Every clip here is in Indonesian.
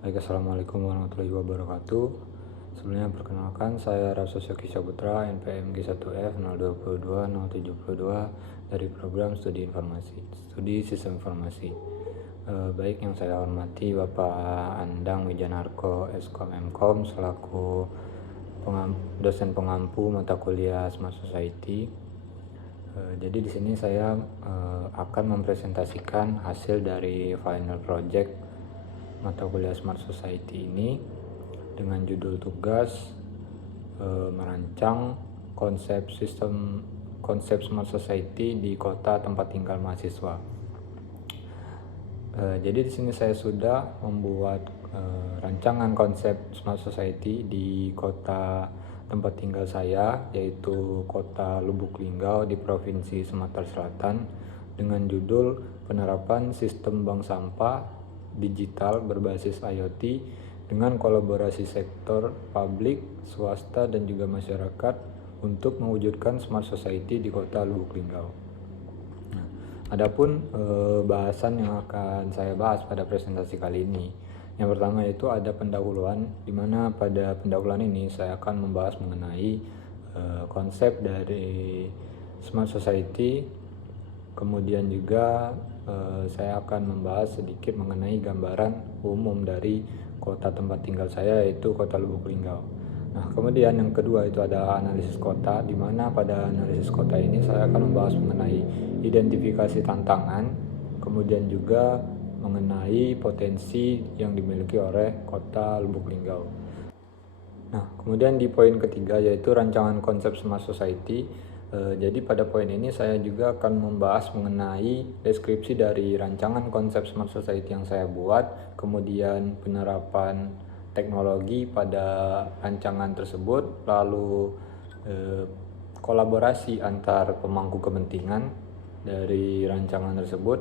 Baik, assalamualaikum warahmatullahi wabarakatuh. Sebelumnya perkenalkan, saya Rasosyo Saputra, NPM G1F 02202072 dari program studi informasi, studi sistem informasi. Baik, yang saya hormati Bapak Andang Wijanarko, Eskom Mkom selaku dosen pengampu mata kuliah Smart Society. Jadi di sini saya akan mempresentasikan hasil dari final project mata kuliah Smart Society ini dengan judul tugas merancang konsep Smart Society di kota tempat tinggal mahasiswa. Jadi di sini saya sudah membuat rancangan konsep Smart Society di kota tempat tinggal saya, yaitu kota Lubuk Linggau di Provinsi Sumatera Selatan, dengan judul penerapan sistem bank sampah digital berbasis IoT dengan kolaborasi sektor publik, swasta, dan juga masyarakat untuk mewujudkan Smart Society di kota Lubuk Linggau. Adapun bahasan yang akan saya bahas pada presentasi kali ini, yang pertama itu ada pendahuluan, di mana pada pendahuluan ini saya akan membahas mengenai konsep dari Smart Society. Kemudian juga saya akan membahas sedikit mengenai gambaran umum dari kota tempat tinggal saya, yaitu kota Lubuk Linggau. Nah, kemudian yang kedua itu ada analisis kota, di mana pada analisis kota ini saya akan membahas mengenai identifikasi tantangan, kemudian juga mengenai potensi yang dimiliki oleh kota Lubuk Linggau. Nah, kemudian di poin ketiga yaitu rancangan konsep Smart Society. Jadi pada poin ini saya juga akan membahas mengenai deskripsi dari rancangan konsep Smart Society yang saya buat, kemudian penerapan teknologi pada rancangan tersebut, lalu kolaborasi antar pemangku kepentingan dari rancangan tersebut.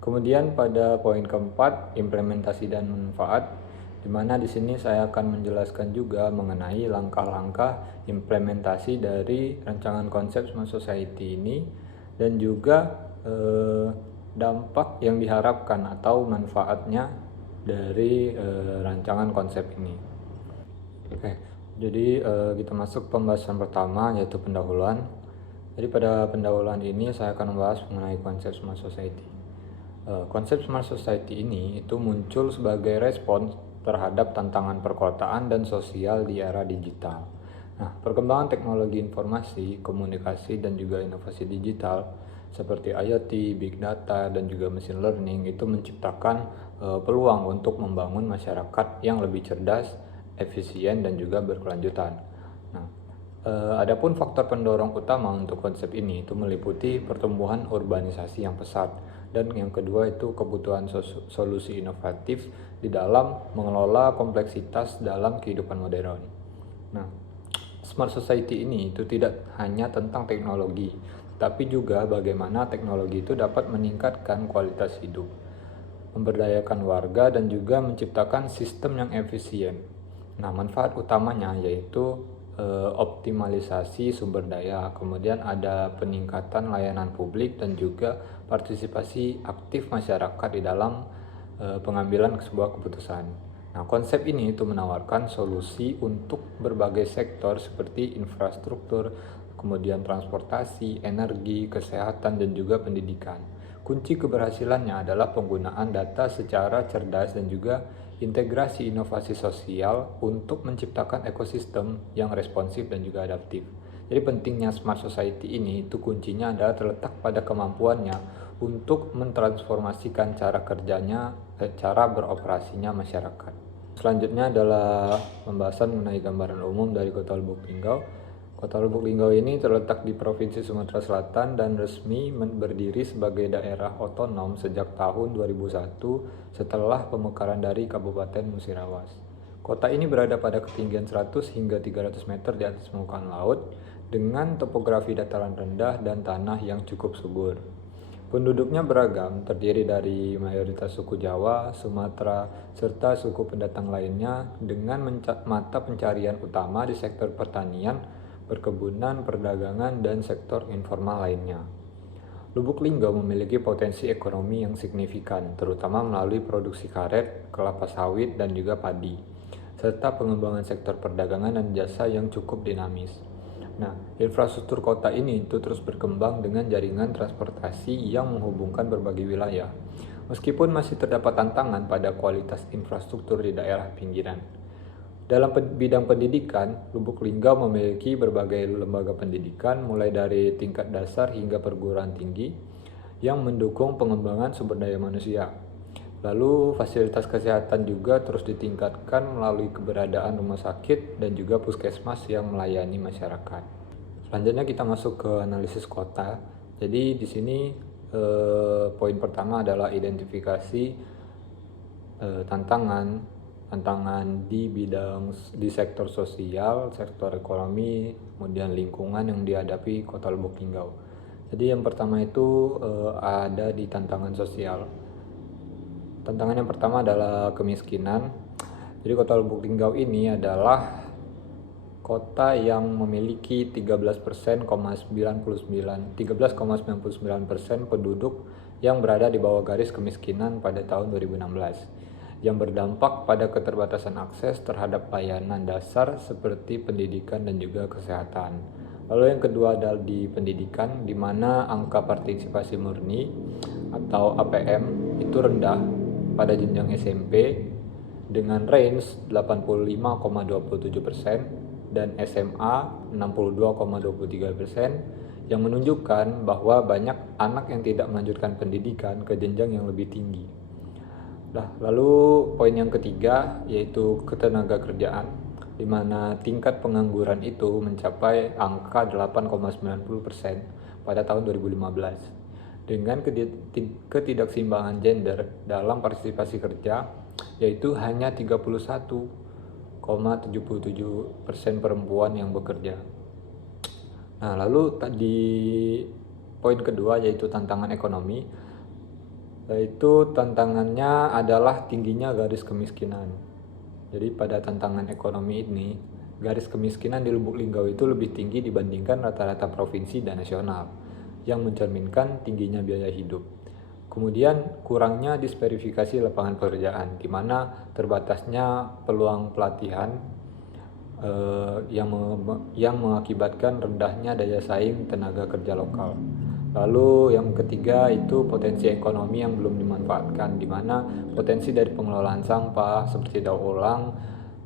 Kemudian pada poin keempat, implementasi dan manfaat, di mana di sini saya akan menjelaskan juga mengenai langkah-langkah implementasi dari rancangan konsep Smart Society ini dan juga dampak yang diharapkan atau manfaatnya dari rancangan konsep ini. Oke, jadi kita masuk pembahasan pertama, yaitu pendahuluan. Jadi pada pendahuluan ini saya akan membahas mengenai konsep Smart Society. Konsep Smart Society ini itu muncul sebagai respons terhadap tantangan perkotaan dan sosial di era digital. Nah, perkembangan teknologi informasi, komunikasi, dan juga inovasi digital seperti IoT, Big Data, dan juga Machine Learning itu menciptakan peluang untuk membangun masyarakat yang lebih cerdas, efisien, dan juga berkelanjutan. Nah, adapun faktor pendorong utama untuk konsep ini itu meliputi pertumbuhan urbanisasi yang pesat, dan yang kedua itu kebutuhan solusi inovatif di dalam mengelola kompleksitas dalam kehidupan modern. Nah, Smart Society ini itu tidak hanya tentang teknologi, tapi juga bagaimana teknologi itu dapat meningkatkan kualitas hidup, memberdayakan warga, dan juga menciptakan sistem yang efisien. Nah, manfaat utamanya yaitu optimalisasi sumber daya, kemudian ada peningkatan layanan publik dan juga partisipasi aktif masyarakat di dalam pengambilan sebuah keputusan. Nah, konsep ini itu menawarkan solusi untuk berbagai sektor seperti infrastruktur, kemudian transportasi, energi, kesehatan, dan juga pendidikan. Kunci keberhasilannya adalah penggunaan data secara cerdas dan juga integrasi inovasi sosial untuk menciptakan ekosistem yang responsif dan juga adaptif. Jadi pentingnya Smart Society ini itu kuncinya adalah terletak pada kemampuannya untuk mentransformasikan cara kerjanya, cara beroperasinya masyarakat. Selanjutnya adalah pembahasan mengenai gambaran umum dari Kota Lubuk Linggau. Kota Lubuk Linggau ini terletak di Provinsi Sumatera Selatan dan resmi berdiri sebagai daerah otonom sejak tahun 2001 setelah pemekaran dari Kabupaten Musirawas. Kota ini berada pada ketinggian 100 hingga 300 meter di atas permukaan laut dengan topografi dataran rendah dan tanah yang cukup subur. Penduduknya beragam, terdiri dari mayoritas suku Jawa, Sumatera, serta suku pendatang lainnya dengan mata pencarian utama di sektor pertanian, perkebunan, perdagangan, dan sektor informal lainnya. Lubuk-Linggau memiliki potensi ekonomi yang signifikan, terutama melalui produksi karet, kelapa sawit, dan juga padi, serta pengembangan sektor perdagangan dan jasa yang cukup dinamis. Nah, infrastruktur kota ini itu terus berkembang dengan jaringan transportasi yang menghubungkan berbagai wilayah, meskipun masih terdapat tantangan pada kualitas infrastruktur di daerah pinggiran. Dalam bidang pendidikan, Lubuk-Linggau memiliki berbagai lembaga pendidikan mulai dari tingkat dasar hingga perguruan tinggi yang mendukung pengembangan sumber daya manusia. Lalu fasilitas kesehatan juga terus ditingkatkan melalui keberadaan rumah sakit dan juga puskesmas yang melayani masyarakat. Selanjutnya kita masuk ke analisis kota. Jadi di sini poin pertama adalah identifikasi tantangan di sektor sosial, sektor ekonomi, kemudian lingkungan yang dihadapi Kota Lubuk-Linggau. Jadi yang pertama itu ada di tantangan sosial. Tantangan yang pertama adalah kemiskinan. Jadi Kota Lubuk-Linggau ini adalah kota yang memiliki 13,99% penduduk yang berada di bawah garis kemiskinan pada tahun 2016. Yang berdampak pada keterbatasan akses terhadap layanan dasar seperti pendidikan dan juga kesehatan. Lalu yang kedua adalah di pendidikan, di mana angka partisipasi murni atau APM itu rendah pada jenjang SMP dengan range 85,27% dan SMA 62,23%, yang menunjukkan bahwa banyak anak yang tidak melanjutkan pendidikan ke jenjang yang lebih tinggi. Lalu poin yang ketiga yaitu ketenagakerjaan, di mana tingkat pengangguran itu mencapai angka 8,90% pada tahun 2015. Dengan ketidakseimbangan gender dalam partisipasi kerja, yaitu hanya 31,77% perempuan yang bekerja. Nah, lalu di poin kedua yaitu tantangan ekonomi, yaitu tantangannya adalah tingginya garis kemiskinan. Jadi pada tantangan ekonomi ini, garis kemiskinan di Lubuk-Linggau itu lebih tinggi dibandingkan rata-rata provinsi dan nasional, yang mencerminkan tingginya biaya hidup. Kemudian kurangnya diversifikasi lapangan pekerjaan, di mana terbatasnya peluang pelatihan yang mengakibatkan rendahnya daya saing tenaga kerja lokal. Lalu yang ketiga itu potensi ekonomi yang belum dimanfaatkan, di mana potensi dari pengelolaan sampah seperti daur ulang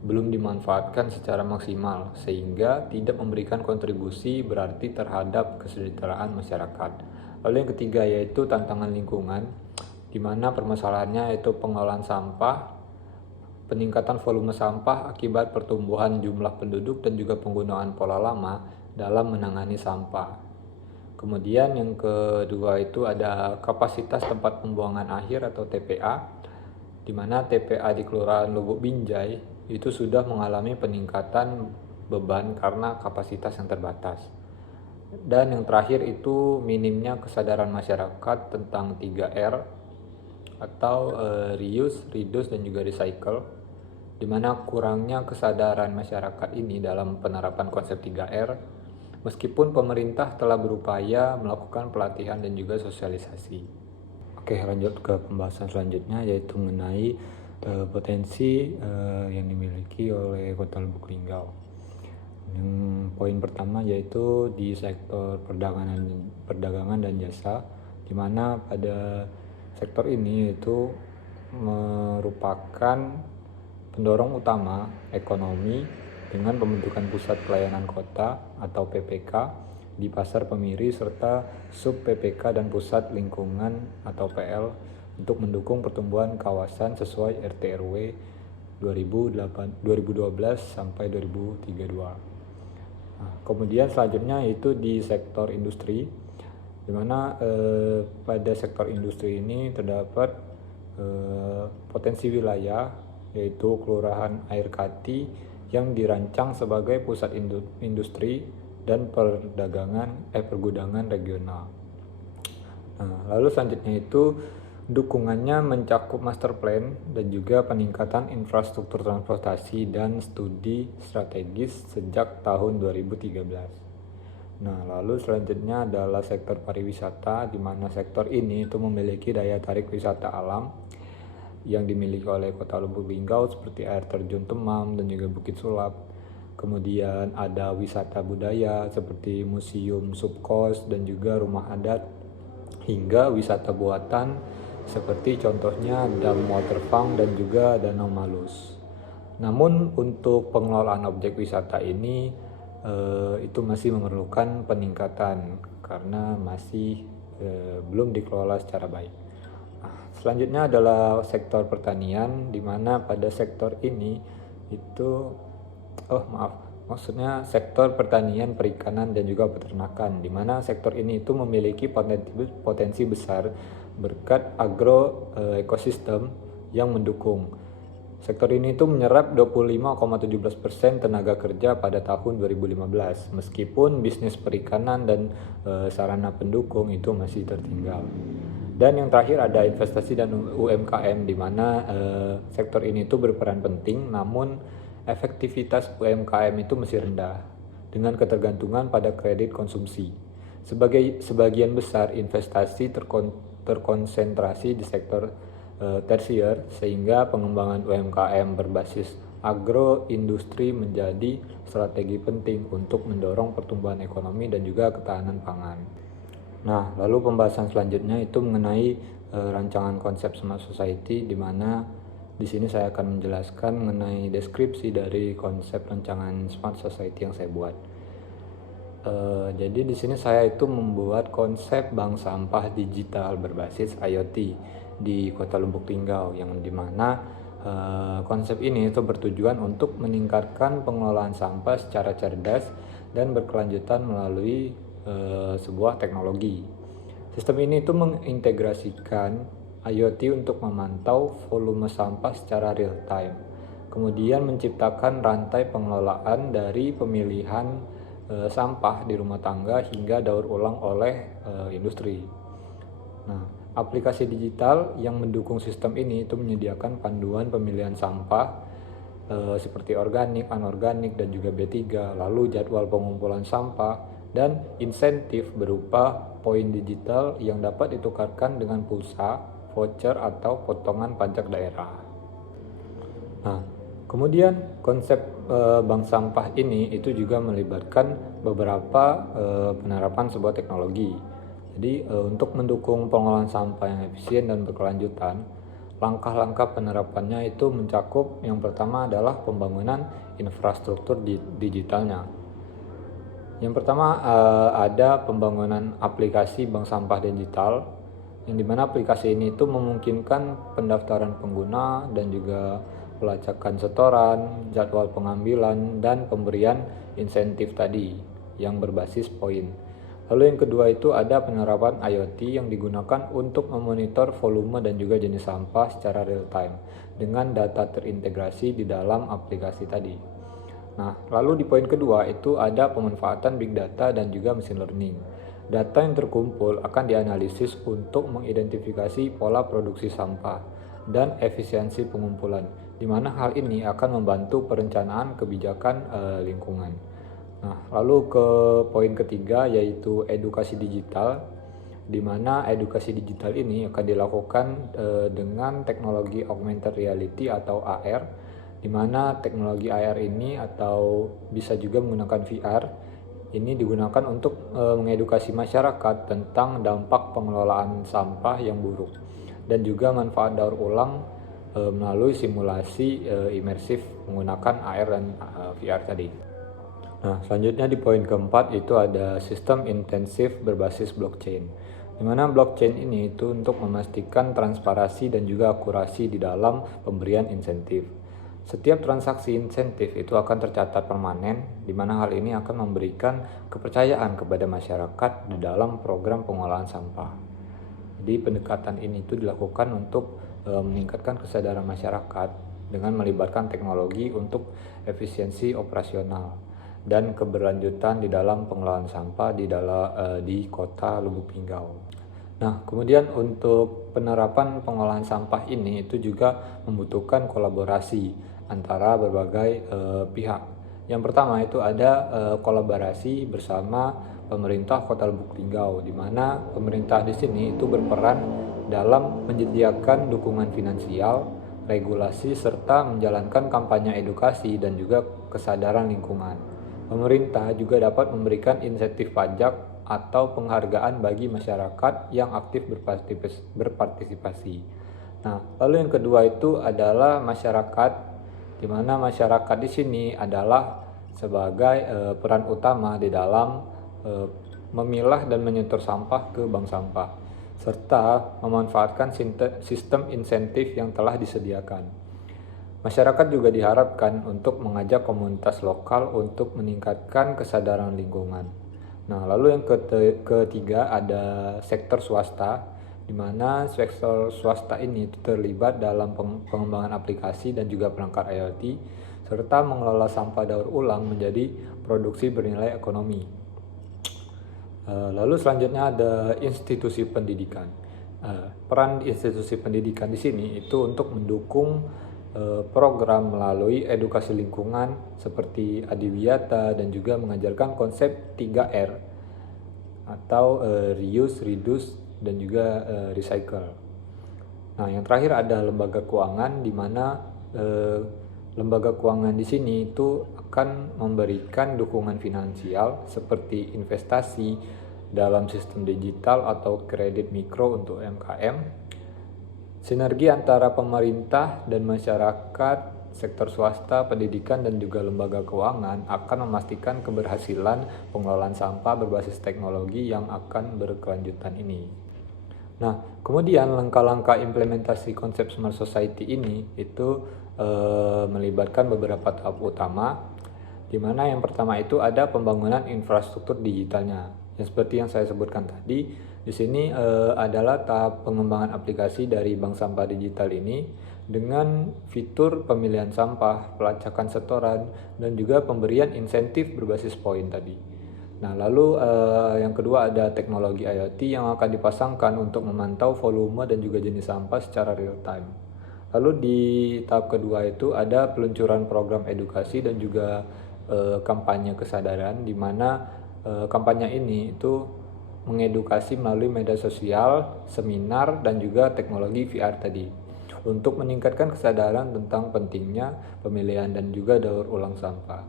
belum dimanfaatkan secara maksimal, sehingga tidak memberikan kontribusi berarti terhadap kesejahteraan masyarakat. Lalu yang ketiga yaitu tantangan lingkungan, di mana permasalahannya yaitu pengelolaan sampah, peningkatan volume sampah akibat pertumbuhan jumlah penduduk dan juga penggunaan pola lama dalam menangani sampah. Kemudian yang kedua itu ada kapasitas tempat pembuangan akhir atau TPA, di mana TPA di Kelurahan Lubuk Binjai itu sudah mengalami peningkatan beban karena kapasitas yang terbatas. Dan yang terakhir itu minimnya kesadaran masyarakat tentang 3R atau reuse, reduce, dan juga recycle, di mana kurangnya kesadaran masyarakat ini dalam penerapan konsep 3R. Meskipun pemerintah telah berupaya melakukan pelatihan dan juga sosialisasi. Oke, lanjut ke pembahasan selanjutnya yaitu mengenai potensi yang dimiliki oleh Kota Lubuk-Linggau. Yang poin pertama yaitu di sektor perdagangan dan jasa, di mana pada sektor ini itu merupakan pendorong utama ekonomi dengan pembentukan Pusat Pelayanan Kota atau PPK di Pasar Pemiri serta Sub PPK dan Pusat Lingkungan atau PL untuk mendukung pertumbuhan kawasan sesuai RT RW 2012 sampai 2032. Nah, kemudian selanjutnya yaitu di sektor industri, di mana pada sektor industri ini terdapat potensi wilayah yaitu Kelurahan Air Kati yang dirancang sebagai pusat industri dan pergudangan regional. Nah, lalu selanjutnya itu dukungannya mencakup master plan dan juga peningkatan infrastruktur transportasi dan studi strategis sejak tahun 2013. Nah, lalu selanjutnya adalah sektor pariwisata, di mana sektor ini itu memiliki daya tarik wisata alam yang dimiliki oleh Kota Lubuk Linggau seperti air terjun Temam dan juga Bukit Sulap. Kemudian ada wisata budaya seperti museum Subkos dan juga rumah adat, hingga wisata buatan seperti contohnya Dam Waterfang dan juga Danau Malus. Namun untuk pengelolaan objek wisata ini itu masih memerlukan peningkatan karena masih belum dikelola secara baik. Nah, selanjutnya adalah sektor pertanian, di mana pada sektor ini itu maksudnya sektor pertanian, perikanan dan juga peternakan, di mana sektor ini itu memiliki potensi besar berkat ekosistem yang mendukung. Sektor ini tuh menyerap 25,17% tenaga kerja pada tahun 2015, meskipun bisnis perikanan dan sarana pendukung itu masih tertinggal. Dan yang terakhir ada investasi dan UMKM, di mana sektor ini tuh berperan penting, namun efektivitas UMKM itu masih rendah dengan ketergantungan pada kredit konsumsi. Sebagian besar investasi terkonsentrasi di sektor tersier, sehingga pengembangan UMKM berbasis agroindustri menjadi strategi penting untuk mendorong pertumbuhan ekonomi dan juga ketahanan pangan. Nah, lalu pembahasan selanjutnya itu mengenai rancangan konsep Smart Society, di mana di sini saya akan menjelaskan mengenai deskripsi dari konsep rancangan Smart Society yang saya buat. Jadi di sini saya itu membuat konsep bank sampah digital berbasis IoT di Kota Lubuk Linggau, yang dimana konsep ini itu bertujuan untuk meningkatkan pengelolaan sampah secara cerdas dan berkelanjutan melalui sebuah teknologi. Sistem ini itu mengintegrasikan IoT untuk memantau volume sampah secara real time, kemudian menciptakan rantai pengelolaan dari pemilihan sampah di rumah tangga hingga daur ulang oleh industri. Nah, aplikasi digital yang mendukung sistem ini itu menyediakan panduan pemilihan sampah seperti organik, anorganik, dan juga B3, lalu jadwal pengumpulan sampah, dan insentif berupa poin digital yang dapat ditukarkan dengan pulsa, voucher, atau potongan pajak daerah. Nah, kemudian konsep bank sampah ini itu juga melibatkan beberapa penerapan sebuah teknologi. Jadi untuk mendukung pengelolaan sampah yang efisien dan berkelanjutan, langkah-langkah penerapannya itu mencakup yang pertama adalah pembangunan infrastruktur digitalnya. Yang pertama ada pembangunan aplikasi bank sampah digital, yang dimana aplikasi ini itu memungkinkan pendaftaran pengguna dan juga pelacakan setoran, jadwal pengambilan, dan pemberian insentif tadi yang berbasis poin. Lalu yang kedua itu ada penerapan IoT yang digunakan untuk memonitor volume dan juga jenis sampah secara real time dengan data terintegrasi di dalam aplikasi tadi. Nah, lalu di poin kedua itu ada pemanfaatan big data dan juga machine learning. Data yang terkumpul akan dianalisis untuk mengidentifikasi pola produksi sampah dan efisiensi pengumpulan, di mana hal ini akan membantu perencanaan kebijakan lingkungan. Nah, lalu ke poin ketiga yaitu edukasi digital, di mana edukasi digital ini akan dilakukan dengan teknologi augmented reality atau AR, di mana teknologi AR ini atau bisa juga menggunakan VR ini digunakan untuk mengedukasi masyarakat tentang dampak pengelolaan sampah yang buruk dan juga manfaat daur ulang melalui simulasi imersif menggunakan AR dan VR tadi. Nah, selanjutnya di poin keempat itu ada sistem intensif berbasis blockchain, di mana blockchain ini itu untuk memastikan transparansi dan juga akurasi di dalam pemberian insentif. Setiap transaksi insentif itu akan tercatat permanen, di mana hal ini akan memberikan kepercayaan kepada masyarakat di dalam program pengolahan sampah. Jadi pendekatan ini itu dilakukan untuk meningkatkan kesadaran masyarakat dengan melibatkan teknologi untuk efisiensi operasional dan keberlanjutan di dalam pengelolaan sampah di Kota Lubuk Linggau. Nah, kemudian untuk penerapan pengolahan sampah ini itu juga membutuhkan kolaborasi antara berbagai pihak. Yang pertama itu ada kolaborasi bersama pemerintah Kota Lubuk Linggau, di mana pemerintah di sini itu berperan dalam menyediakan dukungan finansial, regulasi, serta menjalankan kampanye edukasi dan juga kesadaran lingkungan. Pemerintah juga dapat memberikan insentif pajak atau penghargaan bagi masyarakat yang aktif berpartisipasi. Nah, lalu yang kedua itu adalah masyarakat, di mana masyarakat di sini adalah sebagai peran utama di dalam memilah dan menyetor sampah ke bank sampah, serta memanfaatkan sistem insentif yang telah disediakan. Masyarakat juga diharapkan untuk mengajak komunitas lokal untuk meningkatkan kesadaran lingkungan. Nah, lalu yang ketiga ada sektor swasta, di mana sektor swasta ini terlibat dalam pengembangan aplikasi dan juga perangkat IoT, serta mengelola sampah daur ulang menjadi produksi bernilai ekonomi. Lalu selanjutnya ada institusi pendidikan. Peran institusi pendidikan di sini itu untuk mendukung program melalui edukasi lingkungan seperti adiwiyata dan juga mengajarkan konsep 3R atau reuse, reduce, dan juga recycle. Nah, yang terakhir ada lembaga keuangan, di mana lembaga keuangan di sini itu akan memberikan dukungan finansial seperti investasi dalam sistem digital atau kredit mikro untuk UMKM. Sinergi antara pemerintah dan masyarakat, sektor swasta, pendidikan, dan juga lembaga keuangan akan memastikan keberhasilan pengelolaan sampah berbasis teknologi yang akan berkelanjutan ini. Nah, kemudian langkah-langkah implementasi konsep Smart Society ini itu melibatkan beberapa tahap utama, di mana yang pertama itu ada pembangunan infrastruktur digitalnya. Yang seperti yang saya sebutkan tadi, di sini adalah tahap pengembangan aplikasi dari bank sampah digital ini dengan fitur pemilihan sampah, pelacakan setoran, dan juga pemberian insentif berbasis poin tadi. Nah, lalu yang kedua ada teknologi IoT yang akan dipasangkan untuk memantau volume dan juga jenis sampah secara real time. Lalu di tahap kedua itu ada peluncuran program edukasi dan juga kampanye kesadaran, di mana kampanye ini itu mengedukasi melalui media sosial, seminar, dan juga teknologi VR tadi untuk meningkatkan kesadaran tentang pentingnya pemilihan dan juga daur ulang sampah.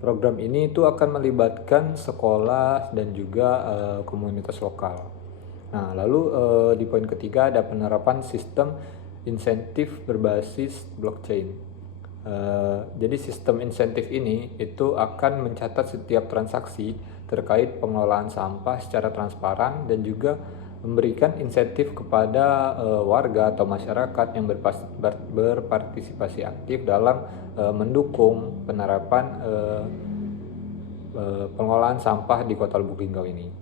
Program ini itu akan melibatkan sekolah dan juga komunitas lokal. Nah, lalu di poin ketiga ada penerapan sistem insentif berbasis blockchain. Jadi sistem insentif ini itu akan mencatat setiap transaksi terkait pengelolaan sampah secara transparan dan juga memberikan insentif kepada warga atau masyarakat yang berpartisipasi aktif dalam mendukung penerapan pengelolaan sampah di Kota Lubuk Linggau ini.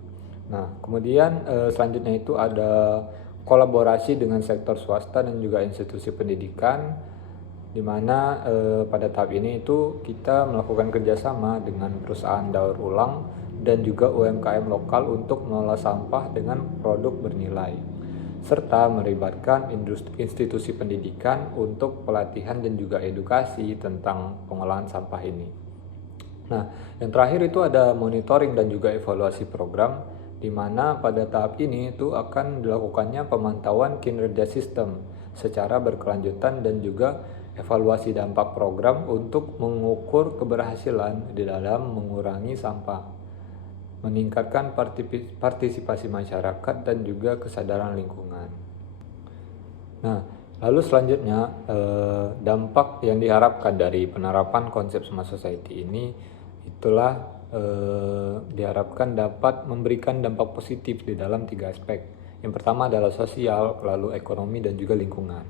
Nah, kemudian selanjutnya itu ada kolaborasi dengan sektor swasta dan juga institusi pendidikan, di mana pada tahap ini itu kita melakukan kerjasama dengan perusahaan daur ulang dan juga UMKM lokal untuk mengelola sampah dengan produk bernilai, serta melibatkan institusi pendidikan untuk pelatihan dan juga edukasi tentang pengolahan sampah ini. Nah, yang terakhir itu ada monitoring dan juga evaluasi program, di mana pada tahap ini itu akan dilakukannya pemantauan kinerja sistem secara berkelanjutan dan juga evaluasi dampak program untuk mengukur keberhasilan di dalam mengurangi sampah, meningkatkan partisipasi masyarakat dan juga kesadaran lingkungan. Nah, lalu selanjutnya dampak yang diharapkan dari penerapan konsep Smart Society ini itulah diharapkan dapat memberikan dampak positif di dalam 3 aspek. Yang pertama adalah sosial, lalu ekonomi, dan juga lingkungan.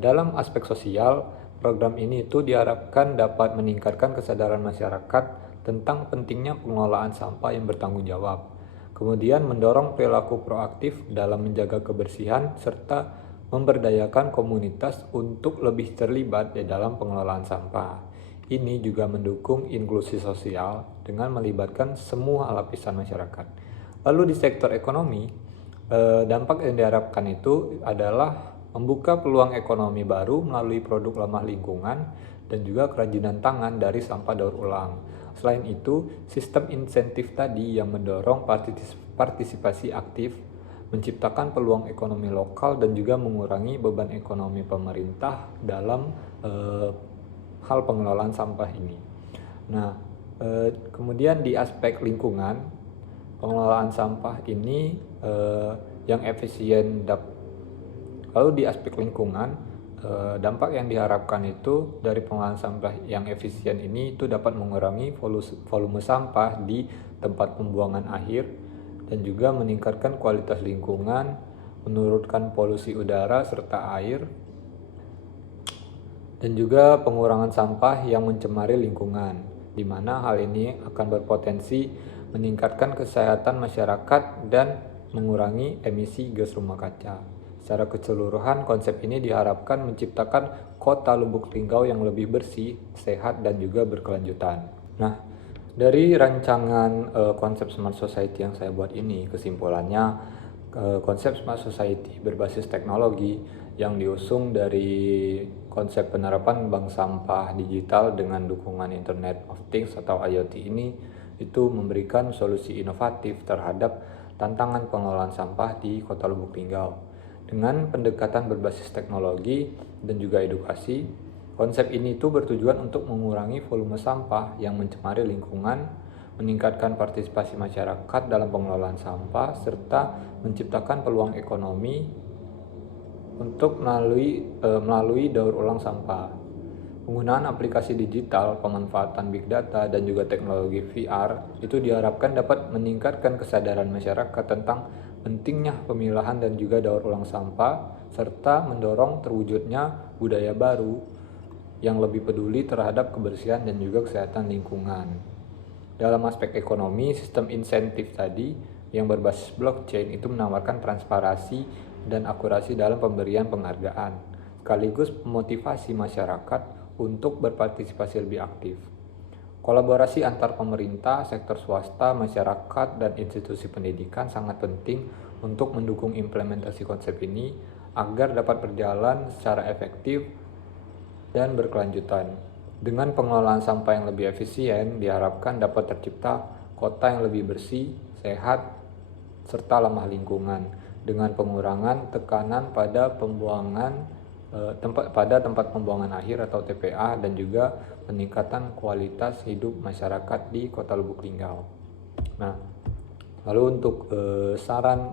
Dalam aspek sosial, program ini itu diharapkan dapat meningkatkan kesadaran masyarakat tentang pentingnya pengelolaan sampah yang bertanggung jawab. Kemudian mendorong perilaku proaktif dalam menjaga kebersihan serta memberdayakan komunitas untuk lebih terlibat di dalam pengelolaan sampah. Ini juga mendukung inklusi sosial dengan melibatkan semua lapisan masyarakat. Lalu di sektor ekonomi, dampak yang diharapkan itu adalah membuka peluang ekonomi baru melalui produk ramah lingkungan, dan juga kerajinan tangan dari sampah daur ulang. Selain itu, sistem insentif tadi yang mendorong partisipasi aktif, menciptakan peluang ekonomi lokal, dan juga mengurangi beban ekonomi pemerintah dalam hal pengelolaan sampah ini. Nah, kemudian di aspek lingkungan, pengelolaan sampah ini yang efisien. Lalu di aspek lingkungan, dampak yang diharapkan itu dari pengelolaan sampah yang efisien ini itu dapat mengurangi volume sampah di tempat pembuangan akhir, dan juga meningkatkan kualitas lingkungan, menurunkan polusi udara serta air, dan juga pengurangan sampah yang mencemari lingkungan, di mana hal ini akan berpotensi meningkatkan kesehatan masyarakat dan mengurangi emisi gas rumah kaca. Secara keseluruhan, konsep ini diharapkan menciptakan kota Lubuk Linggau yang lebih bersih, sehat, dan juga berkelanjutan. Nah, dari rancangan konsep Smart Society yang saya buat ini, kesimpulannya konsep Smart Society berbasis teknologi yang diusung dari konsep penerapan bank sampah digital dengan dukungan Internet of Things atau IoT ini itu memberikan solusi inovatif terhadap tantangan pengelolaan sampah di Kota Lubuk Linggau. Dengan pendekatan berbasis teknologi dan juga edukasi, konsep ini itu bertujuan untuk mengurangi volume sampah yang mencemari lingkungan, meningkatkan partisipasi masyarakat dalam pengelolaan sampah, serta menciptakan peluang ekonomi untuk melalui daur ulang sampah. Penggunaan aplikasi digital, pemanfaatan big data, dan juga teknologi VR itu diharapkan dapat meningkatkan kesadaran masyarakat tentang pentingnya pemilahan dan juga daur ulang sampah, serta mendorong terwujudnya budaya baru yang lebih peduli terhadap kebersihan dan juga kesehatan lingkungan. Dalam aspek ekonomi, sistem insentif tadi yang berbasis blockchain itu menawarkan transparansi dan akurasi dalam pemberian penghargaan, sekaligus memotivasi masyarakat untuk berpartisipasi lebih aktif. Kolaborasi antar pemerintah, sektor swasta, masyarakat, dan institusi pendidikan sangat penting untuk mendukung implementasi konsep ini agar dapat berjalan secara efektif dan berkelanjutan. Dengan pengelolaan sampah yang lebih efisien, diharapkan dapat tercipta kota yang lebih bersih, sehat, serta ramah lingkungan, dengan pengurangan tekanan pada tempat pembuangan akhir atau TPA, dan juga peningkatan kualitas hidup masyarakat di Kota Lubuk Linggau. Nah, lalu untuk saran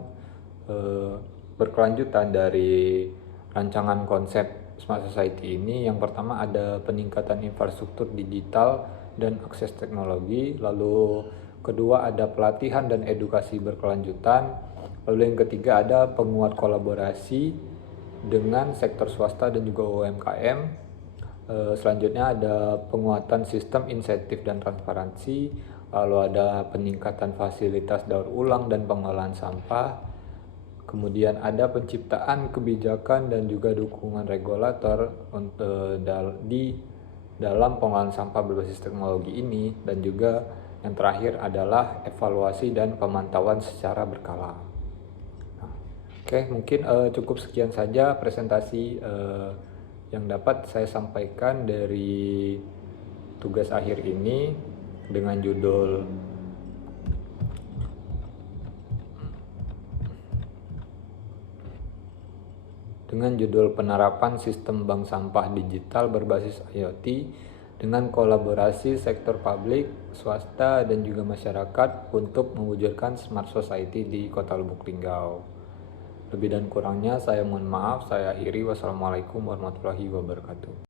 berkelanjutan dari rancangan konsep Smart Society ini, yang pertama ada peningkatan infrastruktur digital dan akses teknologi, lalu kedua ada pelatihan dan edukasi berkelanjutan, lalu yang ketiga ada penguat kolaborasi dengan sektor swasta dan juga UMKM. Selanjutnya ada penguatan sistem insentif dan transparansi, lalu ada peningkatan fasilitas daur ulang dan pengelolaan sampah, kemudian ada penciptaan kebijakan dan juga dukungan regulator di dalam pengelolaan sampah berbasis teknologi ini, dan juga yang terakhir adalah evaluasi dan pemantauan secara berkala. Oke, mungkin cukup sekian saja presentasi yang dapat saya sampaikan dari tugas akhir ini dengan judul penerapan sistem bank sampah digital berbasis IoT dengan kolaborasi sektor publik, swasta, dan juga masyarakat untuk mewujudkan Smart Society di Kota Lubuk Linggau. Lebih dan kurangnya saya mohon maaf, saya akhiri. Wassalamualaikum warahmatullahi wabarakatuh.